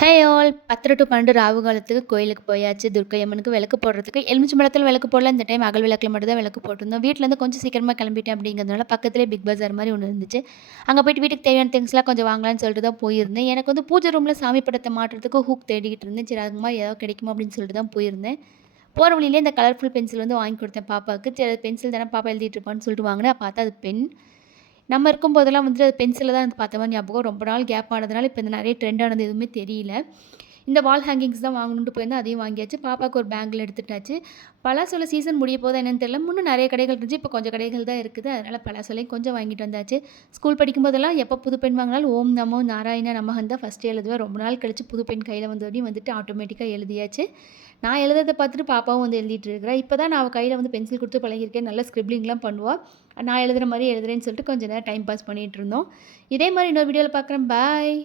Hey all 10 two 12 ராவு காலத்துக்கு கோயிலுக்கு போயாச்சு. துர்க்கை அம்மனுக்கு விளக்கு போடுறதுக்கு எலுமிச்சம்பழத்தில விளக்கு போடல. இந்த டைம் அகல் விளக்குல மட்டும் தான் விளக்கு போட்டிருந்தோம். வீட்லேருந்து கொஞ்சம் சீக்கிரமா கிளம்பிட்டேன் அப்படிங்கிறதுனால பக்கத்திலேயே பிக் பஜார் மாரி ஒண்ணு இருந்துச்சு. அங்க போயிட்டு வீட்டுக்கு தேவையான திங்ஸ்லாம் கொஞ்சம் வாங்கலான்னு சொல்லிட்டு தான் போயிருந்தேன். எனக்கு வந்து பூஜை ரூம்ல சாமி படத்த மாட்டுறதுக்கு ஹூக் தேடிக்கிட்டு இருந்தேன். சரி அது மாரி ஏதாவது கிடைக்குமா அப்படின்னு சொல்லிட்டு தான் போயிருந்தேன். போற வழியிலே இந்த கலர்ஃபுல் பென்சில் வந்து வாங்கி கொடுத்தேன் பாப்பாவுக்கு. சரி பென்சில் தானே பாப்பா எழுதிட்டு இருப்பான்னு சொல்லிட்டு வாங்கினேன். பார்த்தா அது பென். நம்ம இருக்கும்போதெல்லாம் வந்துட்டு அது பென்சில்ல தான் பார்த்த மாரி ஞாபகம். ரொம்ப நாள் கேப் ஆனதுனால இப்ப இந்த நெறைய ட்ரெண்ட் ஆனது எதுவுமே தெரியல. இந்த வால் ஹேங்கிங்ஸ் தான் வாங்கணுன்ட்டு போயிருந்தேன். அதையும் வாங்கியாச்சு. பாப்பாவுக்கு ஒரு பேங்கிள் எடுத்துட்டாச்சு. பலாசொல சீசன் முடிய போதா என்னன்னு தெரியல. முன்ன நெறைய கடைகள் இருந்துச்சு. இப்போ கொஞ்சம் கடைகள் தான் இருக்குது. அதனால பலாசொலையும் கொஞ்சம் வாங்கிட்டு வந்தாச்சு. ஸ்கூல் படிக்கும்போதெல்லாம் எப்போ புது பென் வாங்கினாலும் ஓம் நமோ நாராயண நமகன்னு தான் ஃபர்ஸ்ட்டு எழுதுவேன். ரொம்ப நாள் கழிச்சு புது பென் கையில வந்தோனே வந்துட்டு ஆட்டோமேட்டிக்கா எழுதியாச்சு. நான் எழுதுறத பார்த்துட்டு பாப்பாவும் வந்து எழுதிட்டு இருக்கிறா. இப்போ தான் நான் அவ கையில வந்து பென்சில் குடுத்து பழகியிருக்கேன். நல்லா ஸ்க்ரிப்லிங்லாம் பண்ணுவா. நான் எழுதுற மாரி எழுதுறேன்னு சொல்லிட்டு கொஞ்ச நேரம் டைம் பாஸ் பண்ணிட்டு இருந்தோம். இதே மாரி இன்னொரு வீடியோல பார்க்குறேன். பாய்.